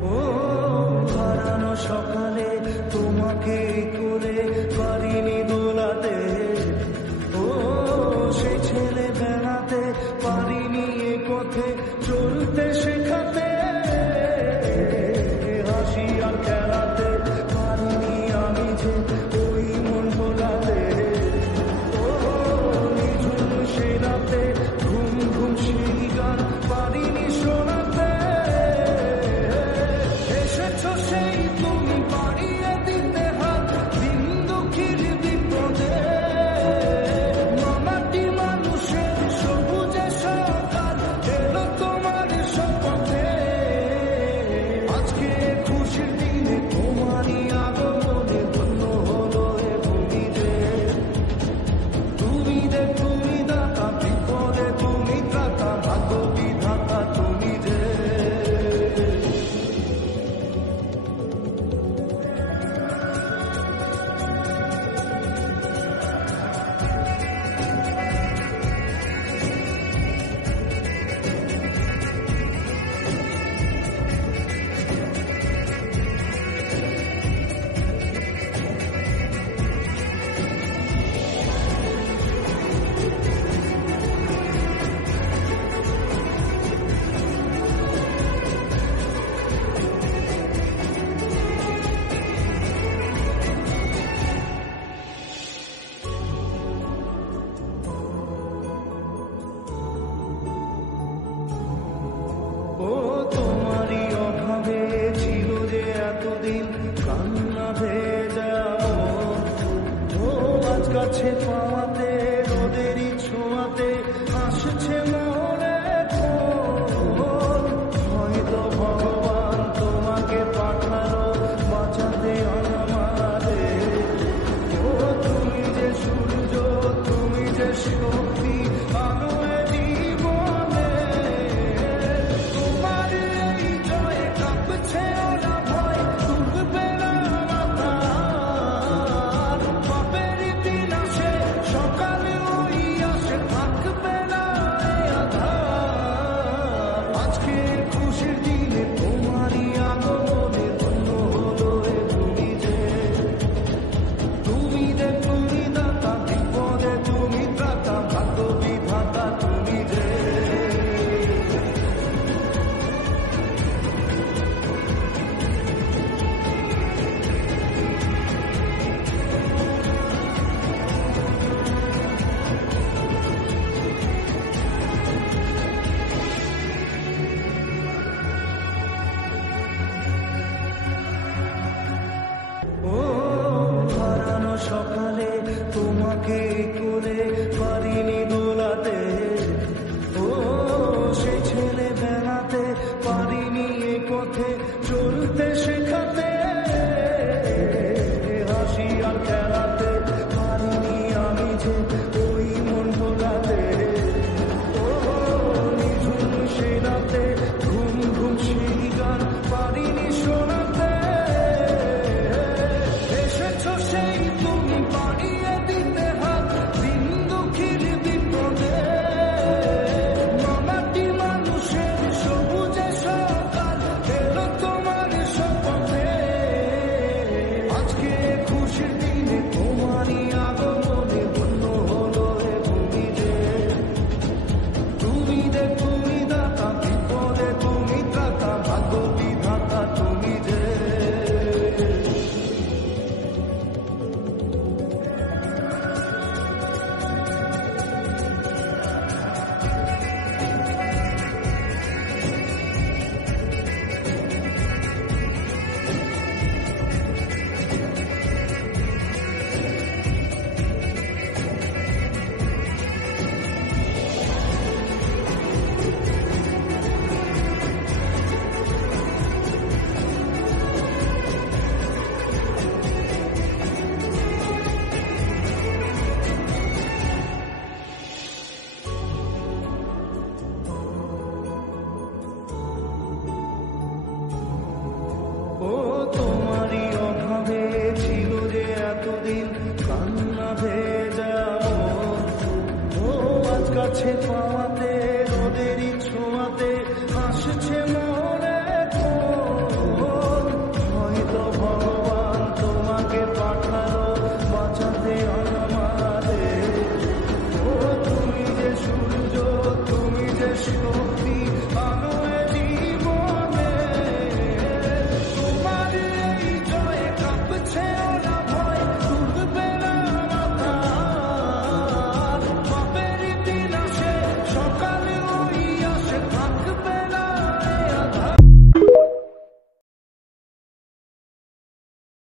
ও হারানো সকালে তোমাকে করে পারিনি দোলাতে, ও সে ছেলে বেড়াতে পারিনি এ পথে চলতে শেখাতে, হাসি আর খেলাতে পারিনি আমি যে ওই মন ভোলাতে, ও নিঝুম সে রাতে ঘুম ঘুম সেই গান পারিনি শোনাতে, এসেছো সেই তুমি বাড়িয়ে দিতে হাত দিন দুঃখীর বিপদে, মামাটি মানুষের সবুজে সকাল এলো তোমার শপথে, আজকে খুশির দিনে তোমারই আগমনে ধন্য হলো এ ভূমি যে, তুমি যে তুমি দাতা বিপদে তুমি ত্রাতা ভাগ্য বিধাতা তুমি যে। ও তোমারই অভাবে ছিল যে এতদিন কান্না ভেজা মন, ও আজ কাছে পাওয়াতে রোদেরই ছোঁয়াতে আসছে মনে ক্ষোভ, হয়তো ভগবান তোমাকে পাঠালো বাঁচাতে আমারে, ও তুমি যে সূর্য তুমি যে শক্তি আলো এ জীবনে, তোমার এই জয়ে কাঁপছে ওরা ভয় তুলবে না মাথার, পাপের বিনাশে সকালে ওই আসে থাকবে না এ আঁধার, আজকে খুশির দিনে তোমারই আগমনে ধন্য হলো এ ভূমি যে, তুমি যে তুমি দাতা বিপদে তুমি ত্রাতা ভাগ্য বিধাতা তুমি যে। ও হারানো সকালে তোমাকে করে পারিনি দোলাতে, ও সে ছেলে বেড়াতে পারিনি এ পথে চলতে শেখাতে, হাসি আর খেলাতে পারিনি আমি যে ওই মন ভোলাতে, ও নিঝুম সে রাতে ঘুম ঘুম সেই গান পারিনি শোনাতে, এসেছো সেই তুমি বাড়িয়ে দিতে হাত দিন দুঃখীর বিপদে, মামাটি মানুষের সবুজে সকাল এলো তোমার শপথে, আজকে খুশির দিনে তোমারই আগমনে ধন্য হলো এ ভূমি যে, তুমি যে তুমি দাতা বিপদে তুমি ত্রাতা ভাগ্য বিধাতা তুমি যে। ও তোমারই অভাবে ছিল যে এতদিন কান্না ভেজা মন, ও আজ কাছে